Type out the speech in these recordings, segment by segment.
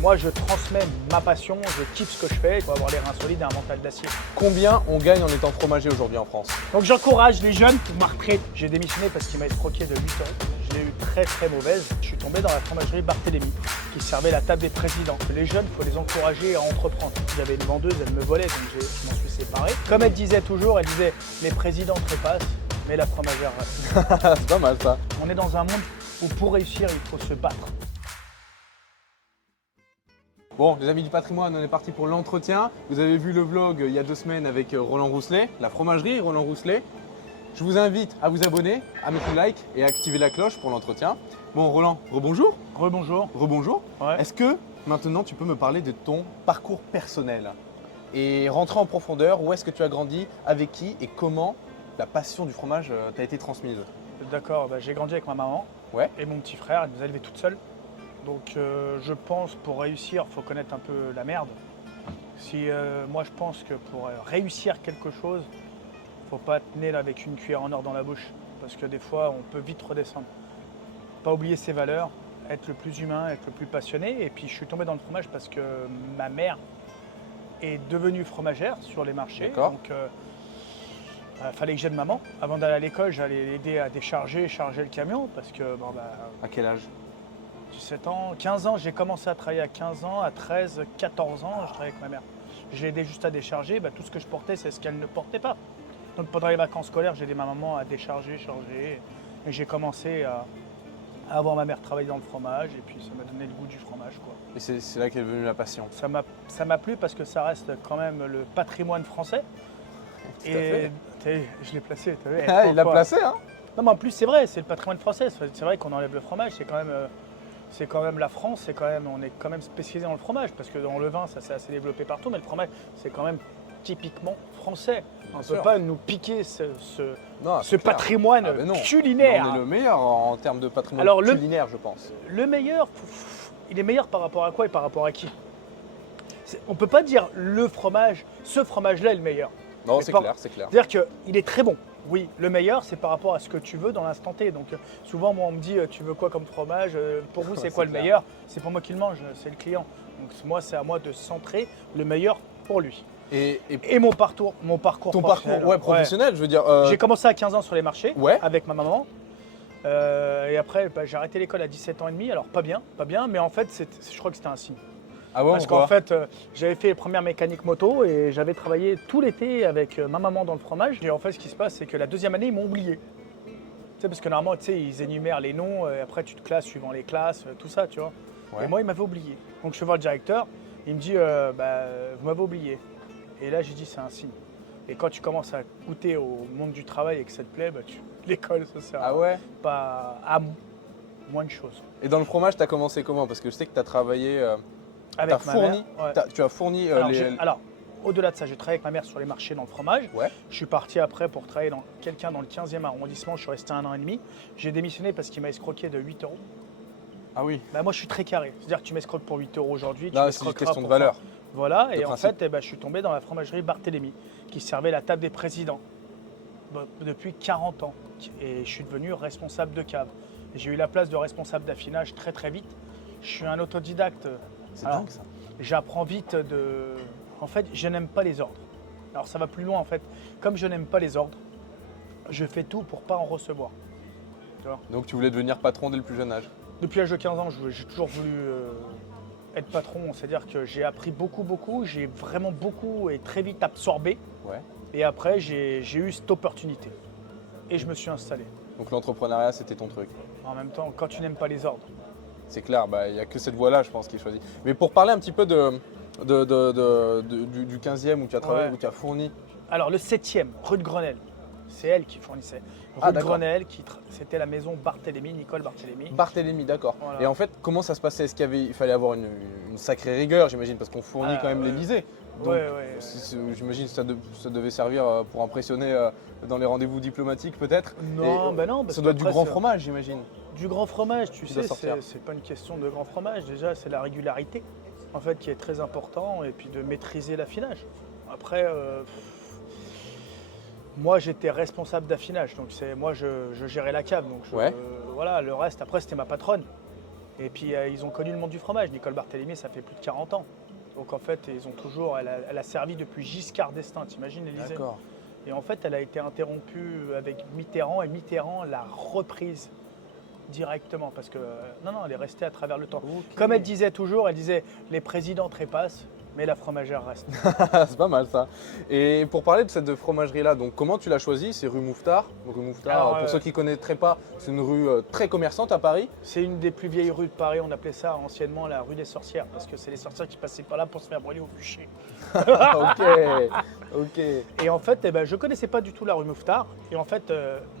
Moi, je transmets ma passion, je kiffe ce que je fais. Il faut avoir les reins solides et un mental d'acier. Combien on gagne en étant fromager aujourd'hui en France? Donc j'encourage les jeunes pour ma retraite. J'ai démissionné parce qu'il m'a escroqué de 8 ans. Je l'ai eu très mauvaise. Je suis tombé dans la fromagerie Barthélemy qui servait la table des présidents. Les jeunes, il faut les encourager à entreprendre. J'avais une vendeuse, elle me volait, donc je m'en suis séparé. Comme elle disait toujours, elle disait les présidents trépassent, mais la fromagère reste. C'est pas mal ça. On est dans un monde où pour réussir, il faut se battre. Bon, les amis du patrimoine, on est parti pour l'entretien. Vous avez vu le vlog il y a 2 semaines avec Roland Rousselet, la fromagerie Roland Rousselet. Je vous invite à vous abonner, à mettre un like et à activer la cloche pour l'entretien. Bon, Roland, rebonjour. Rebonjour. Rebonjour. Ouais. Est-ce que maintenant tu peux me parler de ton parcours personnel et rentrer en profondeur? Où est-ce que tu as grandi? Avec qui? Et comment la passion du fromage t'a été transmise? D'accord, j'ai grandi avec ma maman et mon petit frère. Elle nous a élevés toute seule. Donc je pense pour réussir, il faut connaître un peu la merde. Moi je pense que pour réussir quelque chose, il ne faut pas être né là avec une cuillère en or dans la bouche. Parce que des fois, on peut vite redescendre. Pas oublier ses valeurs, être le plus humain, être le plus passionné. Et puis je suis tombé dans le fromage parce que ma mère est devenue fromagère sur les marchés. D'accord. Donc il fallait que j'aide maman. Avant d'aller à l'école, j'allais l'aider à décharger, charger le camion. Parce que À quel âge? 17 ans, 15 ans, j'ai commencé à travailler à 15 ans, à 13, 14 ans, je travaillais avec ma mère. J'ai aidé juste à décharger, tout ce que je portais, c'est ce qu'elle ne portait pas. Donc pendant les vacances scolaires, j'ai aidé ma maman à décharger, charger. Et j'ai commencé à voir ma mère travailler dans le fromage, et puis ça m'a donné le goût du fromage, quoi. Et c'est là qu'est venue la passion. Ça m'a plu parce que ça reste quand même le patrimoine français. Tout à fait. Je l'ai placé, t'as vu. Ah, il l'a placé, hein? Non, mais en plus, c'est vrai, c'est le patrimoine français. C'est vrai qu'on enlève le fromage, c'est quand même la France, on est quand même spécialisé dans le fromage, parce que dans le vin, ça s'est assez développé partout, mais le fromage, c'est quand même typiquement français. On ne peut pas nous piquer ce patrimoine culinaire. On est le meilleur en termes de patrimoine culinaire, je pense. Le meilleur, il est meilleur par rapport à quoi et par rapport à qui? On ne peut pas dire le fromage, ce fromage-là est le meilleur. Non, c'est clair, c'est clair. C'est-à-dire qu'il est très bon. Oui, le meilleur, c'est par rapport à ce que tu veux dans l'instant T. Donc souvent, moi, on me dit, tu veux quoi comme fromage? Pour vous, c'est quoi le meilleur? C'est pas moi qui le mange, c'est le client. Donc moi, c'est à moi de centrer le meilleur pour lui. Et mon parcours ton professionnel. parcours professionnel, je veux dire… J'ai commencé à 15 ans sur les marchés avec ma maman. Et après, j'ai arrêté l'école à 17 ans et demi. Alors pas bien, mais en fait, je crois que c'était un signe. Ah bon, parce qu'en fait, j'avais fait les premières mécaniques moto et j'avais travaillé tout l'été avec ma maman dans le fromage. Et en fait, ce qui se passe, c'est que la deuxième année, ils m'ont oublié. Tu sais, parce que normalement, tu sais, ils énumèrent les noms et après, tu te classes suivant les classes, tout ça, tu vois. Ouais. Et moi, ils m'avaient oublié. Donc, je vais voir le directeur. Il me dit, vous m'avez oublié. Et là, j'ai dit, c'est un signe. Et quand tu commences à goûter au monde du travail et que ça te plaît, l'école, ça sert pas à moins de choses. Et dans le fromage, tu as commencé comment? Parce que je sais que tu as travaillé… avec ma mère. Tu as fourni Alors, au-delà de ça, j'ai travaillé avec ma mère sur les marchés dans le fromage. Ouais. Je suis parti après pour travailler dans le 15e arrondissement. Je suis resté 1 an et demi. J'ai démissionné parce qu'il m'a escroqué de 8 euros. Ah oui. Moi, je suis très carré. C'est-à-dire que tu m'escroques pour 8 euros aujourd'hui. Là, c'est une question de valeur. Voilà. Et en fait, je suis tombé dans la fromagerie Barthélemy qui servait la table des présidents depuis 40 ans. Et je suis devenu responsable de cave. J'ai eu la place de responsable d'affinage très vite. Je suis un autodidacte. C'est dingue ça. J'apprends vite En fait, je n'aime pas les ordres. Alors ça va plus loin en fait. Comme je n'aime pas les ordres, je fais tout pour pas en recevoir. Tu vois? Donc tu voulais devenir patron dès le plus jeune âge? Depuis l'âge de 15 ans, j'ai toujours voulu être patron. C'est-à-dire que j'ai appris beaucoup. J'ai vraiment beaucoup et très vite absorbé. Ouais. Et après, j'ai eu cette opportunité. Et je me suis installé. Donc l'entrepreneuriat, c'était ton truc? En même temps, quand tu n'aimes pas les ordres. C'est clair, il n'y a que cette voie-là, je pense, qui est choisie. Mais pour parler un petit peu du 15e où tu as travaillé, où tu as fourni… Alors le 7e, rue de Grenelle, c'est elle qui fournissait. Rue de Grenelle, c'était la maison Barthélemy, Nicole Barthélemy. Barthélemy, d'accord. Voilà. Et en fait, comment ça se passait? Est-ce il fallait avoir une sacrée rigueur, j'imagine, parce qu'on fournit quand même l'Élysée. Donc, j'imagine que ça devait servir pour impressionner dans les rendez-vous diplomatiques, peut-être. Non, non. Ça doit être du grand fromage, j'imagine. Du grand fromage, tu sais, c'est pas une question de grand fromage. Déjà, c'est la régularité, en fait, qui est très important, et puis de maîtriser l'affinage. Après, moi, j'étais responsable d'affinage, donc moi, je gérais la cave. Donc, voilà, le reste, après, c'était ma patronne. Et puis ils ont connu le monde du fromage. Nicole Barthélémy, ça fait plus de 40 ans. Donc en fait, elle a servi depuis Giscard d'Estaing, t'imagines Élysée? D'accord. Et en fait, elle a été interrompue avec Mitterrand et Mitterrand l'a reprise directement parce que non, elle est restée à travers le temps. Ok. Comme elle disait toujours, elle disait les présidents trépassent, mais la fromagère reste. C'est pas mal ça. Et pour parler de cette fromagerie-là, donc comment tu l'as choisie? C'est rue Mouffetard. Donc, rue Mouffetard, Alors, pour ceux qui ne connaîtraient pas, c'est une rue très commerçante à Paris. C'est une des plus vieilles rues de Paris, on appelait ça anciennement la rue des sorcières parce que c'est les sorcières qui passaient par là pour se faire brûler au bûcher. Ok. Et en fait, je ne connaissais pas du tout la rue Mouffetard. Et en fait,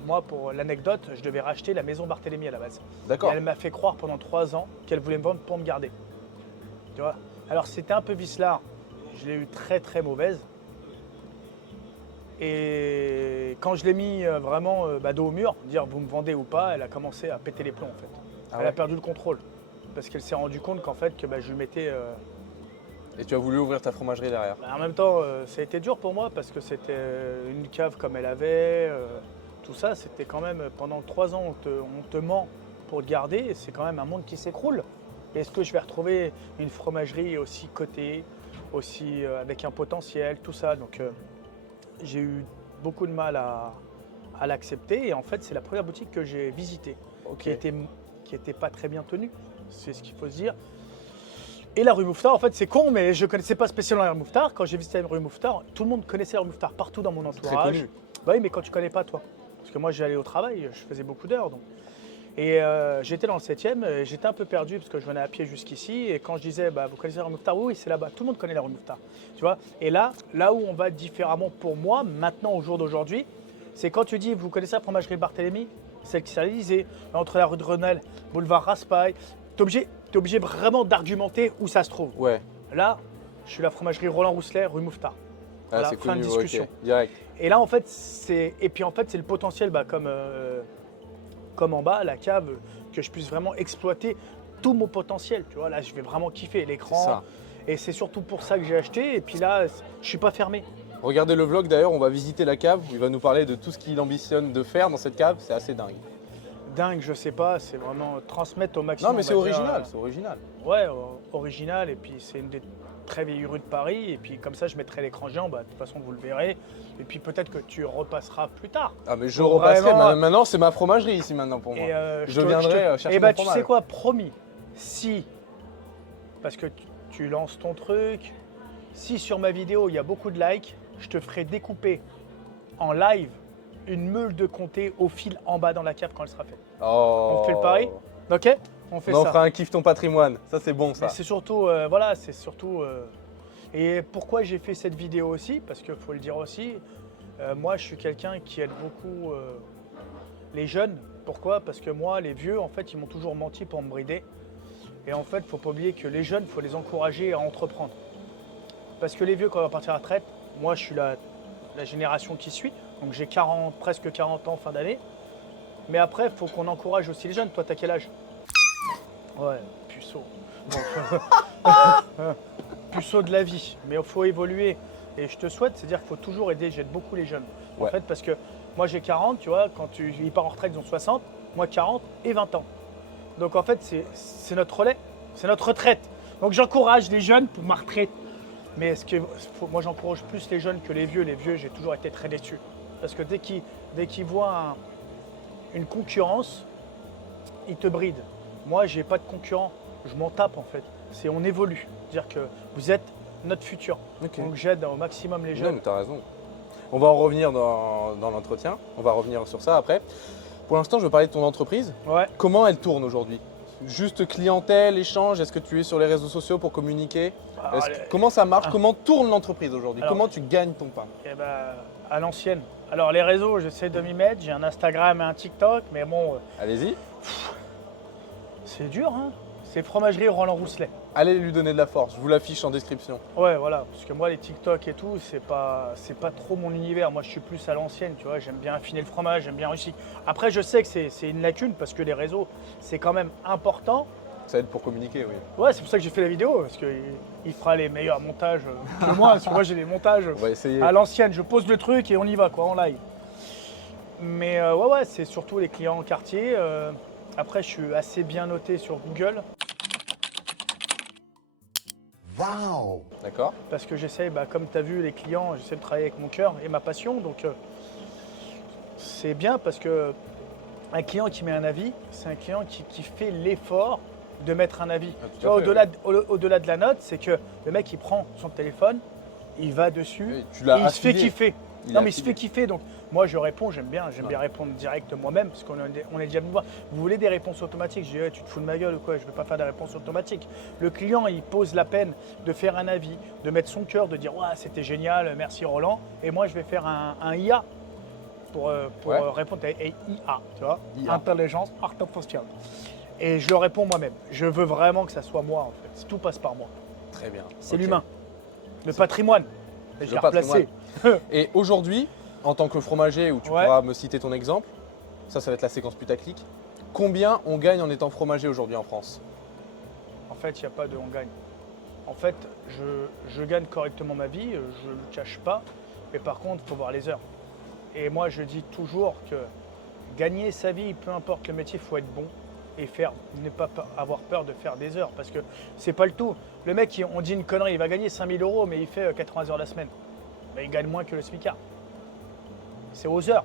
moi, pour l'anecdote, je devais racheter la maison Barthélemy à la base. D'accord. Et elle m'a fait croire pendant 3 ans qu'elle voulait me vendre pour me garder. Tu vois? Alors, c'était un peu vicelard. Je l'ai eu très, très mauvaise. Et quand je l'ai mis vraiment dos au mur, dire vous me vendez ou pas, elle a commencé à péter les plombs en fait. Elle a perdu le contrôle. Parce qu'elle s'est rendue compte qu'en fait, que je lui mettais... Et tu as voulu ouvrir ta fromagerie derrière? En même temps, ça a été dur pour moi parce que c'était une cave comme elle avait, tout ça, c'était quand même pendant 3 ans on te ment pour te garder, et c'est quand même un monde qui s'écroule. Est-ce que je vais retrouver une fromagerie aussi cotée, aussi avec un potentiel, tout ça? Donc j'ai eu beaucoup de mal à l'accepter et en fait c'est la première boutique que j'ai visitée, qui était pas très bien tenue, c'est ce qu'il faut se dire. Et la rue Mouffetard, en fait, c'est con, mais je ne connaissais pas spécialement la rue Mouffetard. Quand j'ai visité la rue Mouffetard, tout le monde connaissait la rue Mouffetard partout dans mon entourage. Très connu. Bah oui, mais quand tu ne connais pas, toi. Parce que moi, j'allais au travail, je faisais beaucoup d'heures. Donc. Et j'étais dans le 7e, j'étais un peu perdu parce que je venais à pied jusqu'ici. Et quand je disais, vous connaissez la rue Mouffetard? Oui, c'est là-bas. Tout le monde connaît la rue Mouffetard. Tu vois? Et là où on va différemment pour moi, maintenant, au jour d'aujourd'hui, c'est quand tu dis, vous connaissez la fromagerie Barthélemy? Celle qui s'est à l'Élysée, entre la rue de Grenelle, boulevard Raspail. T'es obligé vraiment d'argumenter où ça se trouve. Ouais. Là, je suis la fromagerie Roland Rousselet, rue Mouffetard. Ah, Voilà, c'est fin de connu, discussion. ok, direct. Et là, en fait, c'est le potentiel, comme en bas, la cave, que je puisse vraiment exploiter tout mon potentiel. Tu vois, là, je vais vraiment kiffer C'est l'écran. ça. Et c'est surtout pour ça que j'ai acheté. Et puis là, je suis pas fermé. Regardez le vlog d'ailleurs, on va visiter la cave. Il va nous parler de tout ce qu'il ambitionne de faire dans cette cave. C'est assez dingue. Dingue, je sais pas, c'est vraiment transmettre au maximum. Non, mais c'est on va dire, original, c'est original. Ouais, original. Et puis c'est une des très vieilles rues de Paris. Et puis comme ça, je mettrai l'écran géant. De toute façon, vous le verrez. Et puis peut-être que tu repasseras plus tard. Ah, mais je Pour repasserai. vraiment- Maintenant, c'est ma fromagerie ici maintenant pour moi. Et Je viendrai chercher Et mon tu fromage. sais quoi, promis, si, parce que tu lances ton truc, si sur ma vidéo il y a beaucoup de likes, je te ferai découper en live une meule de comté au fil en bas dans la cave quand elle sera faite. Oh. On fait le pari? Ok? On fait Non, on ça. fera un kiff ton patrimoine. Ça, c'est bon ça. Mais c'est surtout, c'est surtout. Et pourquoi j'ai fait cette vidéo aussi? Parce qu'il faut le dire aussi, moi je suis quelqu'un qui aide beaucoup les jeunes. Pourquoi? Parce que moi, les vieux, en fait, ils m'ont toujours menti pour me brider. Et en fait, il ne faut pas oublier que les jeunes, il faut les encourager à entreprendre. Parce que les vieux, quand ils vont partir à la retraite, moi je suis la génération qui suit, donc j'ai presque 40 ans fin d'année. Mais après, il faut qu'on encourage aussi les jeunes. Toi, t'as quel âge? Ouais, puceau. Bon, puceau de la vie, mais il faut évoluer. Et je te souhaite, c'est-à-dire qu'il faut toujours aider, j'aide beaucoup les jeunes. En Ouais. fait, parce que moi j'ai 40, tu vois, quand ils partent en retraite, ils ont 60, moi 40 et 20 ans. Donc en fait, c'est notre relais, c'est notre retraite. Donc j'encourage les jeunes pour ma retraite. Mais moi j'encourage plus les jeunes que les vieux. Les vieux, j'ai toujours été très déçu. Parce que dès qu'ils voient une concurrence, ils te brident. Moi, j'ai pas de concurrent, je m'en tape en fait. On évolue. C'est-à-dire que vous êtes notre futur. Ok. Donc j'aide au maximum les Non, jeunes. mais t'as raison. On va en revenir dans l'entretien. On va revenir sur ça après. Pour l'instant, je veux parler de ton entreprise. Ouais. Comment elle tourne aujourd'hui? Juste clientèle, échange? Est-ce que tu es sur les réseaux sociaux pour communiquer? Alors, Comment ça marche? Comment tourne l'entreprise aujourd'hui? Alors- Comment tu gagnes ton pain? eh ben, à l'ancienne. Alors les réseaux, j'essaie de m'y mettre. J'ai un Instagram et un TikTok, mais bon, Allez-y. c'est dur, hein. C'est Fromagerie Roland Rousselet. Allez lui donner de la force. Je vous l'affiche en description. Ouais, voilà, parce que moi, les TikTok et tout, c'est pas trop mon univers. Moi, je suis plus à l'ancienne, tu vois. J'aime bien affiner le fromage, j'aime bien réussir. Après, je sais que c'est une lacune parce que les réseaux, c'est quand même important. Ça aide pour communiquer, oui. Ouais, c'est pour ça que j'ai fait la vidéo, parce qu'il fera les meilleurs montages que moi. Parce que moi, j'ai des montages On va essayer. à l'ancienne. Je pose le truc et on y va, quoi, en live. Mais ouais, c'est surtout les clients en quartier. Après, je suis assez bien noté sur Google Wow! D'accord. parce que j'essaie, comme tu as vu, les clients, j'essaie de travailler avec mon cœur et ma passion. Donc, c'est bien parce que un client qui met un avis, c'est un client qui fait l'effort de mettre un avis. Ah, tout Tu à vois, fait, au-delà de la note, c'est que le mec, il prend son téléphone, il va dessus, Oui, tu et l'as il se fait affilié. kiffer. Il Non, a mais il se fait affilié. kiffer. Donc, moi, je réponds, j'aime bien Ouais. répondre direct moi-même, parce on est déjà venu me voir. Vous voulez des réponses automatiques? Je dis, ouais, tu te fous de ma gueule ou quoi? Je ne vais pas faire des réponses automatiques. Le client, il pose la peine de faire un avis, de mettre son cœur, de dire, ouais, c'était génial, merci Roland. Et moi, je vais faire un IA pour Ouais. répondre à IA, tu vois, IA. intelligence artificielle. Et je le réponds moi-même. Je veux vraiment que ça soit moi, en fait. Tout passe par moi. Très bien. C'est Ok. l'humain, le patrimoine. Et je Le l'ai replacé. Et aujourd'hui, en tant que fromager, où tu Ouais. pourras me citer ton exemple, ça va être la séquence putaclic, combien on gagne en étant fromager aujourd'hui en France? En fait, il n'y a pas de on gagne. En fait, je gagne correctement ma vie, je ne le cache pas. Mais par contre, il faut voir les heures. Et moi, je dis toujours que gagner sa vie, peu importe le métier, il faut être bon et ne pas avoir peur de faire des heures. Parce que c'est pas le tout. Le mec, on dit une connerie, il va gagner 5 000 €, mais il fait 80 heures la semaine. Mais il gagne moins que le SMICAR. C'est aux heures.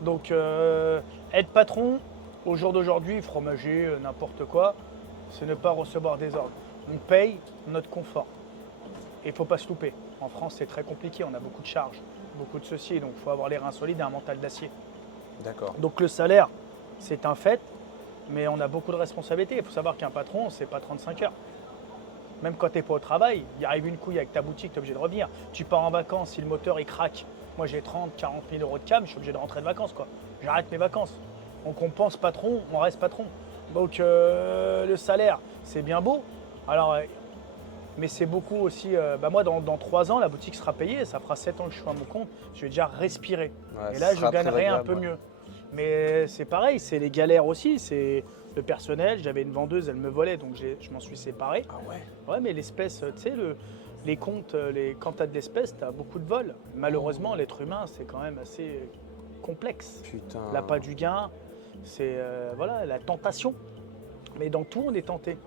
Donc, être patron, au jour d'aujourd'hui, fromager, n'importe quoi, c'est ne pas recevoir des ordres. On paye notre confort. Et il ne faut pas se louper. En France, c'est très compliqué, on a beaucoup de charges, beaucoup de ceci, donc il faut avoir les reins solides et un mental d'acier. D'accord. Donc le salaire, c'est un fait, mais on a beaucoup de responsabilités. Il faut savoir qu'un patron, c'est pas 35 heures. Même quand tu n'es pas au travail, il arrive une couille avec ta boutique, tu es obligé de revenir. Tu pars en vacances, si le moteur il craque, moi j'ai 30, 40 000 € de cam, je suis obligé de rentrer de vacances, quoi. J'arrête mes vacances. Donc on pense patron, on reste patron. Donc le salaire, c'est bien beau. Alors, mais c'est beaucoup aussi. Moi, dans 3 ans, la boutique sera payée. Ça fera 7 ans que je suis à mon compte. Je vais déjà respirer. Ouais, Et ce là, je sera très gagnerai un agréable, peu ouais. mieux. Mais c'est pareil, c'est les galères aussi. C'est le personnel. J'avais une vendeuse, elle me volait, donc je m'en suis séparé. Ah ouais. Ouais, mais l'espèce, tu sais, les comptes, quand tu as de l'espèce, tu as beaucoup de vols. Malheureusement, l'être humain, c'est quand même assez complexe. Putain. L'appât du gain, c'est voilà, la tentation. Mais dans tout, on est tenté.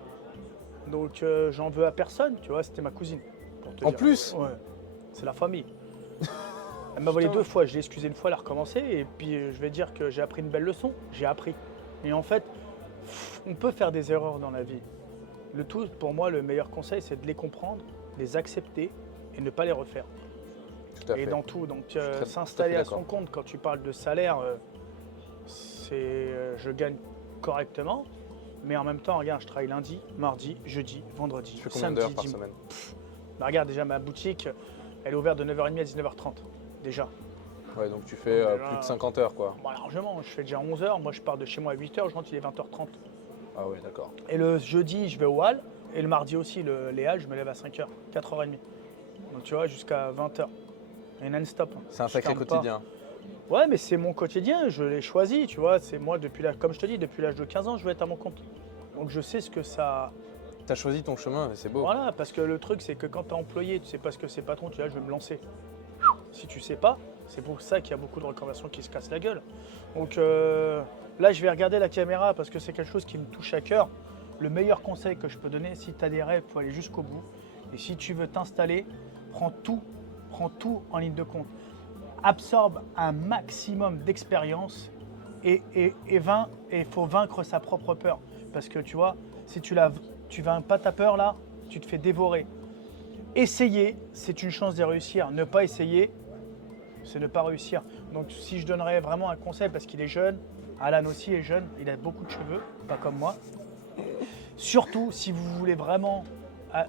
Donc j'en veux à personne, tu vois, c'était ma cousine. Pour te En dire. plus? Ouais, c'est la famille. Elle m'a volé Putain. 2 fois, je l'ai excusé une fois, elle a recommencé, et puis je vais dire que j'ai appris une belle leçon, j'ai appris. Et en fait, on peut faire des erreurs dans la vie. Le tout, pour moi, le meilleur conseil, c'est de les comprendre, les accepter et ne pas les refaire. Tout à Et fait. dans tout, donc tout à fait s'installer à son d'accord. compte, quand tu parles de salaire, je gagne correctement, mais en même temps, regarde, je travaille lundi, mardi, jeudi, vendredi, Tu fais combien samedi, d'heures par dimanche. semaine? Regarde, déjà, ma boutique, elle est ouverte de 9h30 à 19h30, déjà. Ouais, donc tu fais Donc, déjà, plus de 50 heures, quoi. Bon, largement, je fais déjà 11h, moi je pars de chez moi à 8h, je rentre, il est 20h30. Ah ouais, d'accord. Et le jeudi, je vais au hall, et le mardi aussi, les halls, je me lève à 5h, 4h30. Donc tu vois, jusqu'à 20h. Et non-stop. Hein. C'est un Je sacré ferme pas. quotidien. Ouais, mais c'est mon quotidien, je l'ai choisi, tu vois. C'est moi, comme je te dis, depuis l'âge de 15 ans, je veux être à mon compte. Donc je sais ce que ça. T'as choisi ton chemin, c'est beau. Voilà, parce que le truc, c'est que quand t'es employé, tu sais pas ce que c'est patron, tu dis, ah, je vais me lancer. Si tu sais pas, c'est pour ça qu'il y a beaucoup de reconversions qui se cassent la gueule. Donc là, je vais regarder la caméra parce que c'est quelque chose qui me touche à cœur. Le meilleur conseil que je peux donner, si tu as des rêves, il faut aller jusqu'au bout. Et si tu veux t'installer, prends tout en ligne de compte. Absorbe un maximum d'expérience et il faut vaincre sa propre peur. Parce que tu vois, si tu vaincres pas ta peur là, tu te fais dévorer. Essayer, c'est une chance de réussir. Ne pas essayer, c'est ne pas réussir. Donc si je donnerais vraiment un conseil, parce qu'il est jeune, Alan aussi est jeune, il a beaucoup de cheveux, pas comme moi. Surtout si vous voulez vraiment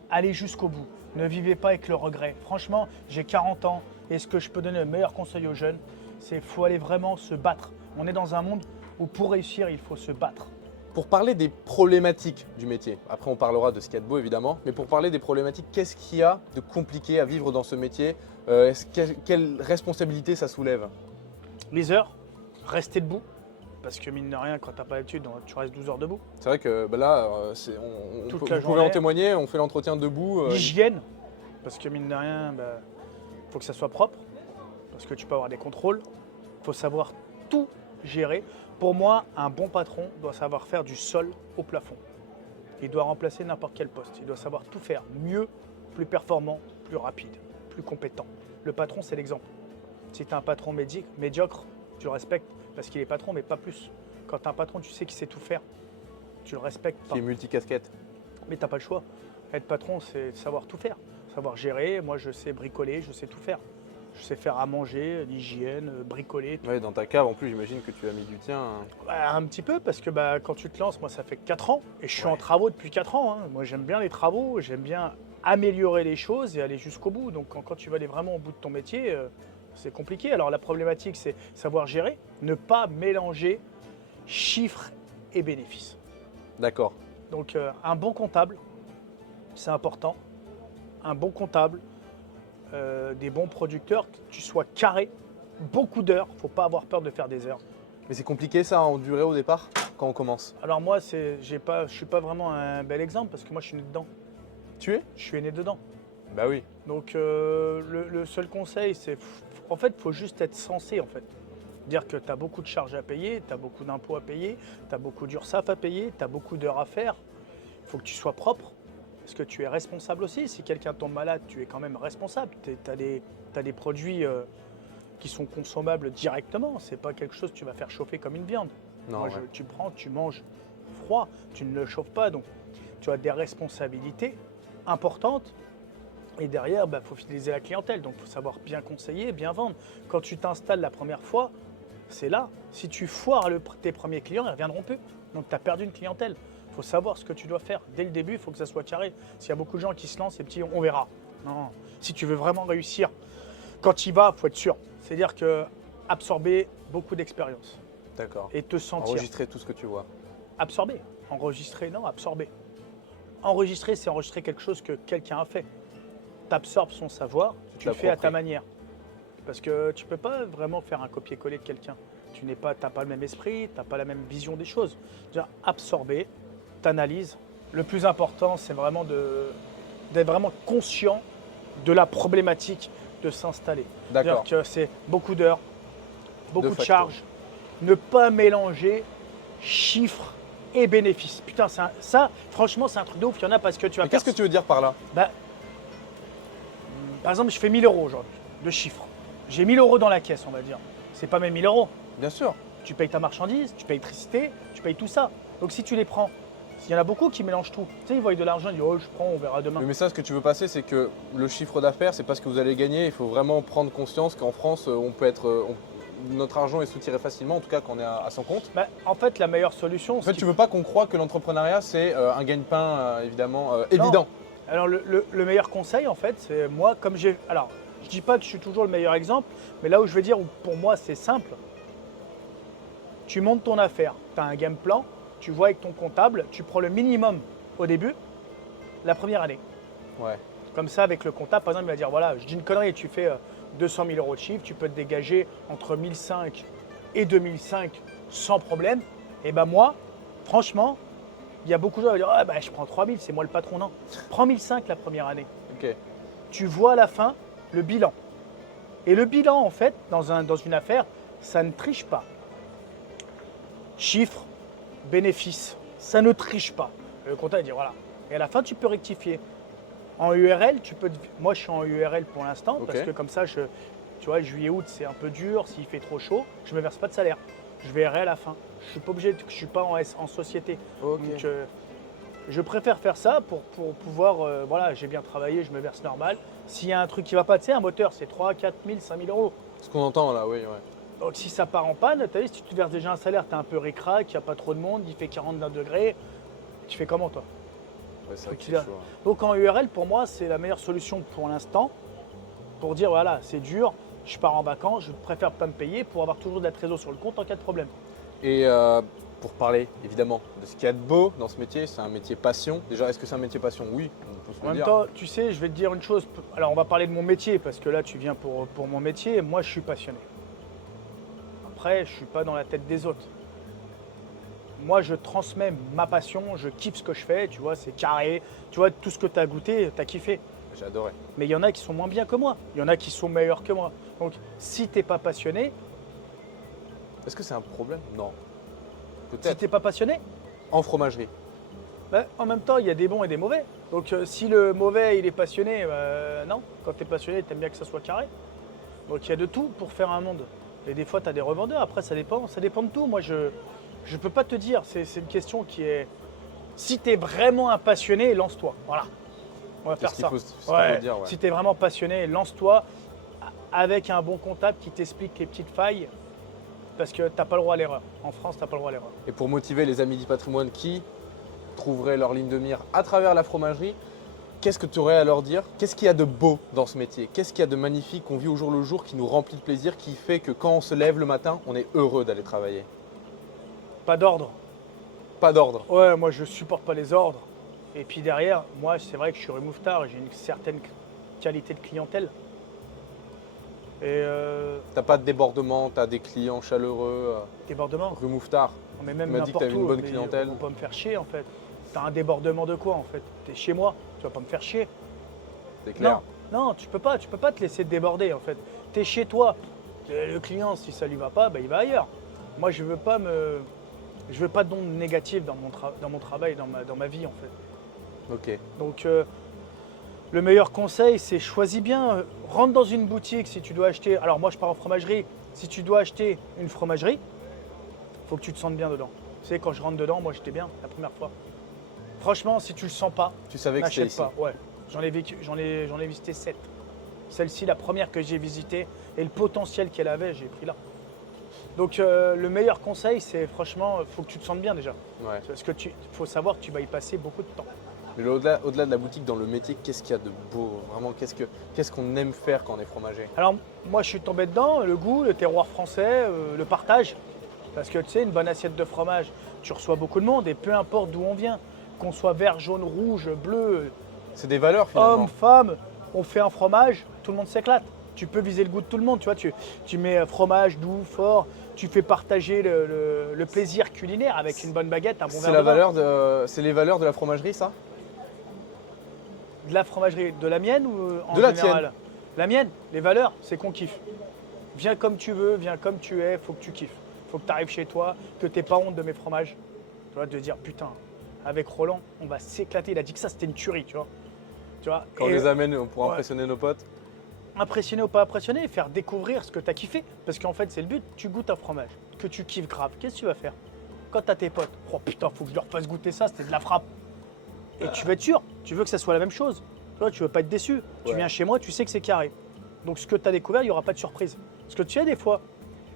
aller jusqu'au bout. Ne vivez pas avec le regret. Franchement, j'ai 40 ans et ce que je peux donner le meilleur conseil aux jeunes, c'est qu'il faut aller vraiment se battre. On est dans un monde où pour réussir, il faut se battre. Pour parler des problématiques du métier, après on parlera de ce qu'il y a de beau évidemment, mais pour parler des problématiques, qu'est-ce qu'il y a de compliqué à vivre dans ce métier? Quelle responsabilité ça soulève? Les heures, rester debout, parce que mine de rien, quand tu n'as pas l'habitude, tu restes 12 heures debout. C'est vrai que là, Toute vous la pouvez journée. en témoigner, on fait l'entretien debout. L'hygiène, parce que mine de rien, faut que ça soit propre, parce que tu peux avoir des contrôles. Il faut savoir tout gérer. Pour moi, un bon patron doit savoir faire du sol au plafond. Il doit remplacer n'importe quel poste. Il doit savoir tout faire mieux, plus performant, plus rapide, plus compétent. Le patron, c'est l'exemple. Si tu as un patron médiocre, tu le respectes parce qu'il est patron, mais pas plus. Quand tu as un patron, tu sais qu'il sait tout faire. Tu le respectes pas. Qui est multicasquette. Mais tu n'as pas le choix. Être patron, c'est savoir tout faire. Savoir gérer. Moi, je sais bricoler, je sais tout faire. Je sais faire à manger, l'hygiène, bricoler. Tout. Ouais, dans ta cave, en plus, j'imagine que tu as mis du tien. Bah, un petit peu, parce que quand tu te lances, moi, ça fait 4 ans. Et je suis Ouais. en travaux depuis 4 ans. Hein. Moi, j'aime bien les travaux. J'aime bien améliorer les choses et aller jusqu'au bout. Donc, quand tu vas aller vraiment au bout de ton métier, c'est compliqué. Alors, la problématique, c'est savoir gérer. Ne pas mélanger chiffres et bénéfices. D'accord. Donc un bon comptable, c'est important. Un bon comptable, des bons producteurs, que tu sois carré, beaucoup d'heures. Il ne faut pas avoir peur de faire des heures. Mais c'est compliqué ça à endurer au départ, quand on commence. Alors moi, je ne suis pas vraiment un bel exemple parce que moi, je suis né dedans. Tu es? Je suis né dedans. Bah oui. Donc le seul conseil, c'est en fait, il faut juste être sensé en fait. Dire que tu as beaucoup de charges à payer, tu as beaucoup d'impôts à payer, tu as beaucoup d'URSSAF à payer, tu as beaucoup d'heures à faire. Il faut que tu sois propre, parce que tu es responsable aussi. Si quelqu'un tombe malade, tu es quand même responsable. Tu as des produits qui sont consommables directement. Ce n'est pas quelque chose que tu vas faire chauffer comme une viande. Non, Moi, ouais. tu prends, tu manges froid, tu ne le chauffes pas. Donc, tu as des responsabilités importantes. Et derrière, il faut fidéliser la clientèle. Donc, il faut savoir bien conseiller, bien vendre. Quand tu t'installes la première fois, c'est là. Si tu foires tes premiers clients, ils ne reviendront plus. Donc, tu as perdu une clientèle. Il faut savoir ce que tu dois faire. Dès le début, il faut que ça soit carré. S'il y a beaucoup de gens qui se lancent, et petits, on verra. Non. Si tu veux vraiment réussir, quand tu y vas, il faut être sûr. C'est-à-dire que absorber beaucoup d'expérience D'accord. et te sentir. Enregistrer tout ce que tu vois. Absorber. Enregistrer, non, absorber. Enregistrer, c'est enregistrer quelque chose que quelqu'un a fait. Tu absorbes son savoir, tu le fais à ta t'appropries. manière. Parce que tu ne peux pas vraiment faire un copier-coller de quelqu'un. Tu n'as pas le même esprit, tu n'as pas la même vision des choses. Déjà, absorber, t'analyses. Le plus important, c'est vraiment d'être vraiment conscient de la problématique de s'installer. D'accord. C'est-à-dire que c'est beaucoup d'heures, beaucoup de facto. charges. Ne pas mélanger chiffres et bénéfices. Putain, ça, franchement, c'est un truc de ouf. Il y en a parce que tu vas Mais qu'est-ce que tu veux dire par là? Par exemple, je fais 1000 euros aujourd'hui de chiffres. J'ai 1000 euros dans la caisse, on va dire. C'est pas mes 1000 euros. Bien sûr. Tu payes ta marchandise, tu payes l'électricité, tu payes tout ça. Donc si tu les prends, il y en a beaucoup qui mélangent tout. Tu sais, ils voient de l'argent, ils disent oh je prends, on verra demain. Le message que tu veux passer, c'est que le chiffre d'affaires, c'est pas ce que vous allez gagner. Il faut vraiment prendre conscience qu'en France, on peut être, notre argent est soutiré facilement, en tout cas quand on est à son compte. En fait, la meilleure solution, En fait, tu veux pas qu'on croie que l'entrepreneuriat, c'est un gagne-pain évidemment évident. Alors le meilleur conseil, en fait, c'est moi, comme j'ai. Alors, je dis pas que je suis toujours le meilleur exemple, mais là où je veux dire, où pour moi c'est simple, tu montes ton affaire, tu as un game plan, tu vois avec ton comptable, tu prends le minimum au début, la première année. Ouais. Comme ça, avec le comptable, par exemple, il va dire voilà, je dis une connerie, tu fais 200 000 euros de chiffre, tu peux te dégager entre 1005 et 2005 sans problème. Et ben moi, franchement, il y a beaucoup de gens qui vont dire ah, je prends 3000, c'est moi le patron. Non, prends 1005 la première année. Ok. Tu vois à la fin le bilan. Et le bilan, en fait, dans une affaire, ça ne triche pas. Chiffres, bénéfices, ça ne triche pas. Le comptable dit voilà. Et à la fin, tu peux rectifier. En URL, moi, je suis en URL pour l'instant Ok. parce que comme ça, tu vois, juillet-août, c'est un peu dur. S'il fait trop chaud, je ne me verse pas de salaire. Je verrai à la fin. Je ne suis pas obligé, je suis pas en société. Ok. Donc, je préfère faire ça pour pouvoir, voilà, j'ai bien travaillé, je me verse normal. S'il y a un truc qui ne va pas, tu sais, un moteur, c'est 3, 4 000, 5 000 euros. Ce qu'on entend là, oui, ouais. Donc si ça part en panne, tu as vu, si tu te verses déjà un salaire, tu es un peu ric-rac, il n'y a pas trop de monde, il fait 49 degrés, tu fais comment toi? Ouais, c'est vrai que Donc, c'est il a- chaud, hein. Donc en URL, pour moi, c'est la meilleure solution pour l'instant, pour dire voilà, c'est dur, je pars en vacances, je préfère pas me payer pour avoir toujours de la trésor sur le compte en cas de problème. Et pour parler évidemment de ce qu'il y a de beau dans ce métier, c'est un métier passion. Déjà, est-ce que c'est un métier passion? Oui, on peut se En le même dire. temps, tu sais, je vais te dire une chose. Alors, on va parler de mon métier parce que là, tu viens pour mon métier. Moi, je suis passionné. Après, je ne suis pas dans la tête des autres. Moi, je transmets ma passion, je kiffe ce que je fais. Tu vois, c'est carré. Tu vois, tout ce que tu as goûté, tu as kiffé. J'ai adoré. Mais il y en a qui sont moins bien que moi. Il y en a qui sont meilleurs que moi. Donc, si tu n'es pas passionné, Est-ce que c'est un problème? Non. Si Peut-être. t'es pas passionné, En fromagerie. bah, en même temps, il y a des bons et des mauvais. Donc si le mauvais, il est passionné, bah, non. Quand tu es passionné, tu aimes bien que ça soit carré. Donc il y a de tout pour faire un monde. Et des fois, tu as des revendeurs. Après, ça dépend de tout. Moi, je ne peux pas te dire. C'est une question qui est... Si tu es vraiment un passionné, lance-toi. Voilà. On va C'est faire ce qu'il ça. faut, ce qu'il faut dire, ouais. Si tu es vraiment passionné, lance-toi avec un bon comptable qui t'explique les petites failles. Parce que tu n'as pas le droit à l'erreur. En France, tu n'as pas le droit à l'erreur. Et pour motiver les amis du patrimoine qui trouveraient leur ligne de mire à travers la fromagerie, qu'est-ce que tu aurais à leur dire? Qu'est-ce qu'il y a de beau dans ce métier? Qu'est-ce qu'il y a de magnifique qu'on vit au jour le jour, qui nous remplit de plaisir, qui fait que quand on se lève le matin, on est heureux d'aller travailler? Pas d'ordre. Pas d'ordre. Ouais, moi je supporte pas les ordres. Et puis derrière, moi c'est vrai que je suis rue Mouffetard, j'ai une certaine qualité de clientèle. Et T'as pas de débordement, t'as des clients chaleureux. débordement, Rue Mouffetard, on met même tu m'as dit que n'importe t'avais où. une bonne mais clientèle. On peut pas me faire chier en fait. T'as un débordement de quoi en fait? T'es chez moi, tu vas pas me faire chier. c'est clair. Non, tu peux pas te laisser déborder en fait. T'es chez toi. Le client, si ça lui va pas, bah, il va ailleurs. Moi je veux pas d'ondes négatives dans mon travail, dans ma vie en fait. Ok. Donc, le meilleur conseil, c'est choisis bien. Rentre dans une boutique si tu dois acheter. Alors, moi, je pars en fromagerie. Si tu dois acheter une fromagerie, il faut que tu te sentes bien dedans. Tu sais, quand je rentre dedans, moi, j'étais bien la première fois. Franchement, si tu le sens pas, Tu savais que c'était n'achète ici. pas. Ouais. J'en ai visité 7. Celle-ci, la première que j'ai visitée, et le potentiel qu'elle avait, j'ai pris là. Donc, le meilleur conseil, c'est franchement, il faut que tu te sentes bien déjà. Ouais. Parce que faut savoir que tu vas y passer beaucoup de temps. Mais au-delà de la boutique, dans le métier, qu'est-ce qu'il y a de beau? Vraiment, qu'est-ce qu'on aime faire quand on est fromager? Alors moi je suis tombé dedans, le goût, le terroir français, le partage. Parce que tu sais, une bonne assiette de fromage, tu reçois beaucoup de monde et peu importe d'où on vient, qu'on soit vert, jaune, rouge, bleu, C'est des valeurs finalement. homme, femme, on fait un fromage, tout le monde s'éclate. Tu peux viser le goût de tout le monde, tu vois, tu mets fromage doux, fort, tu fais partager le plaisir culinaire avec une bonne baguette, un bon verre de vin. C'est les valeurs de la fromagerie, ça? De la fromagerie, de la mienne ou en De la général? tienne. La mienne, les valeurs, c'est qu'on kiffe. Viens comme tu veux, viens comme tu es, faut que tu kiffes. Faut que tu arrives chez toi, que tu n'aies pas honte de mes fromages. Tu vois, de dire putain, avec Roland, on va s'éclater. Il a dit que ça c'était une tuerie, tu vois. Quand on Et les amène pour ouais. impressionner nos potes. impressionner ou pas impressionner, faire découvrir ce que tu as kiffé. Parce qu'en fait, c'est le but, tu goûtes un fromage, que tu kiffes grave. Qu'est-ce que tu vas faire? Quand tu as tes potes, oh putain, faut que je leur fasse goûter ça, c'était de la frappe. Et tu veux être sûr, tu veux que ça soit la même chose. Tu vois, tu veux pas être déçu. Tu Ouais. viens chez moi, tu sais que c'est carré. Donc ce que tu as découvert, il n'y aura pas de surprise. Parce que tu sais, des fois,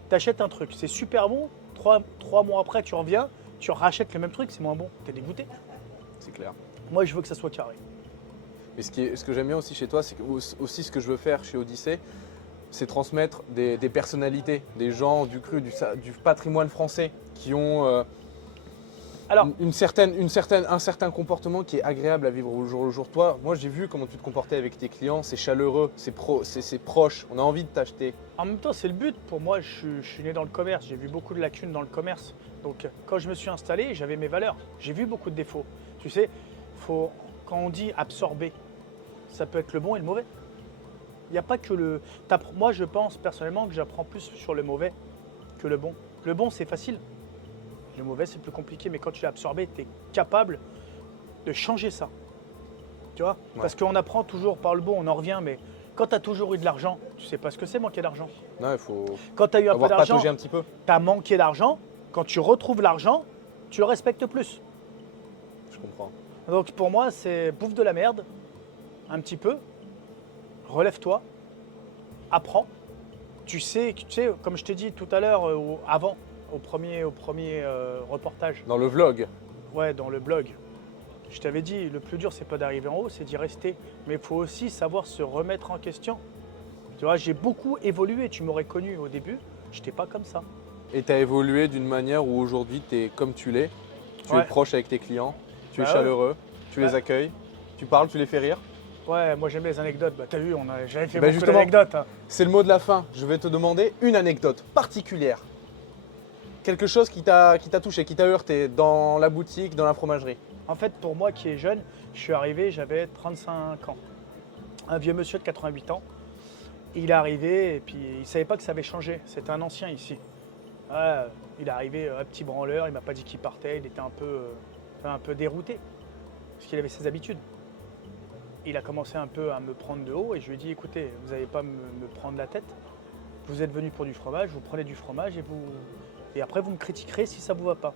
tu achètes un truc, c'est super bon, trois mois après, tu reviens, tu rachètes le même truc, c'est moins bon. Tu es dégoûté. C'est clair. Moi, je veux que ça soit carré. Mais ce que j'aime bien aussi chez toi, c'est que aussi ce que je veux faire chez Odyssée, c'est transmettre des personnalités, des gens du cru, du patrimoine français qui ont Alors, un certain comportement qui est agréable à vivre au jour le jour. Toi, moi j'ai vu comment tu te comportais avec tes clients, c'est chaleureux, c'est proche, on a envie de t'acheter. en même temps, c'est le but. Pour moi, je suis né dans le commerce. J'ai vu beaucoup de lacunes dans le commerce. Donc, quand je me suis installé, j'avais mes valeurs. J'ai vu beaucoup de défauts. Tu sais, quand on dit absorber, ça peut être le bon et le mauvais. Il n'y a pas que le... Moi, je pense personnellement que j'apprends plus sur le mauvais que le bon. Le bon, c'est facile. Le mauvais, c'est plus compliqué. Mais quand tu l'as absorbé, tu es capable de changer ça. Tu vois? Ouais. Parce qu'on apprend toujours par le bon, on en revient. Mais quand tu as toujours eu de l'argent, tu sais pas ce que c'est manquer d'argent. Non, il faut Quand tu as eu un peu avoir d'argent, pataugé un petit peu. tu as manqué d'argent. Quand tu retrouves l'argent, tu le respectes plus. Je comprends. Donc pour moi, c'est bouffe de la merde, un petit peu, relève-toi, apprends. Tu sais, comme je t'ai dit tout à l'heure, au premier reportage, Dans le vlog, ouais, dans le blog, je t'avais dit, le plus dur, c'est pas d'arriver en haut, c'est d'y rester. Mais il faut aussi savoir se remettre en question. Tu vois, j'ai beaucoup évolué. Tu m'aurais connu au début, je n'étais pas comme ça. et tu as évolué d'une manière où aujourd'hui tu es comme tu l'es, tu Ouais. es proche avec tes clients, tu es Bah ouais. chaleureux, tu les Ouais. accueilles, tu parles, tu les fais rire. Ouais, moi j'aime les anecdotes. Bah t'as vu, j'avais fait Bah, beaucoup justement. d'anecdotes. Hein. C'est le mot de la fin. Je vais te demander une anecdote particulière. Quelque chose qui t'a touché, qui t'a heurté dans la boutique, dans la fromagerie. En fait, pour moi qui est jeune, je suis arrivé, j'avais 35 ans. Un vieux monsieur de 88 ans. Il est arrivé et puis il ne savait pas que ça avait changé. C'était un ancien ici. Ouais, il est arrivé un petit branleur, il m'a pas dit qu'il partait, il était un peu dérouté, parce qu'il avait ses habitudes. Il a commencé un peu à me prendre de haut et je lui ai dit, écoutez, vous n'allez pas me prendre la tête, vous êtes venu pour du fromage, vous prenez du fromage et après vous me critiquerez si ça vous va pas.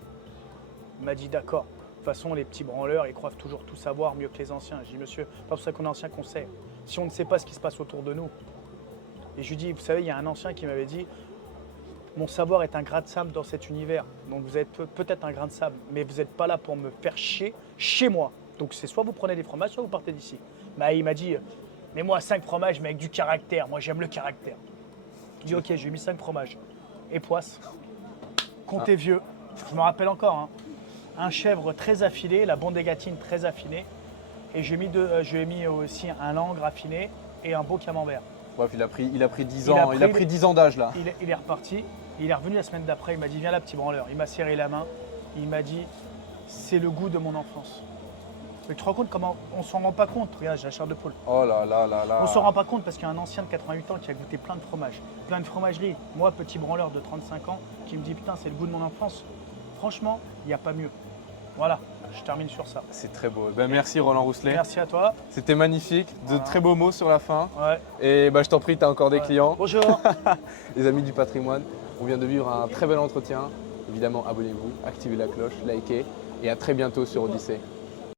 Il m'a dit, d'accord. De toute façon, les petits branleurs, ils croient toujours tout savoir mieux que les anciens. J'ai dit, monsieur, pas pour ça qu'on est ancien qu'on sait. Si on ne sait pas ce qui se passe autour de nous. Et je lui dis, vous savez, il y a un ancien qui m'avait dit, mon savoir est un grain de sable dans cet univers. Donc vous êtes peut-être un grain de sable, mais vous n'êtes pas là pour me faire chier chez moi. Donc c'est soit vous prenez des fromages, soit vous partez d'ici. Mais il m'a dit, mets-moi 5 fromages, mais avec du caractère. Moi, j'aime le caractère. Je dis, ok, j'ai mis 5 fromages. Et poisse, comté vieux, je me rappelle encore, hein. Un chèvre très affilé, la bondegatine très affinée. Et j'ai mis aussi un langre affiné et un beau camembert. Bref, il a pris 10 ans, il a pris 10 ans d'âge là. Il est reparti, il est revenu la semaine d'après, il m'a dit viens là petit branleur. Il m'a serré la main, il m'a dit c'est le goût de mon enfance. Mais tu te rends compte comment on s'en rend pas compte, regarde j'ai la chair de poule. Oh là là là là. On s'en rend pas compte parce qu'il y a un ancien de 88 ans qui a goûté plein de fromages, plein de fromageries. Moi petit branleur de 35 ans qui me dit putain c'est le goût de mon enfance. Franchement, il n'y a pas mieux. Voilà, je termine sur ça. C'est très beau. Ben, merci Roland Rousselet. Merci à toi. C'était magnifique, de Voilà. très beaux mots sur la fin. Ouais. Et je t'en prie, tu as encore des Ouais. clients. Bonjour. Les amis du patrimoine, on vient de vivre un très bel entretien. Évidemment, abonnez-vous, activez la cloche, likez et à très bientôt sur Odyssée.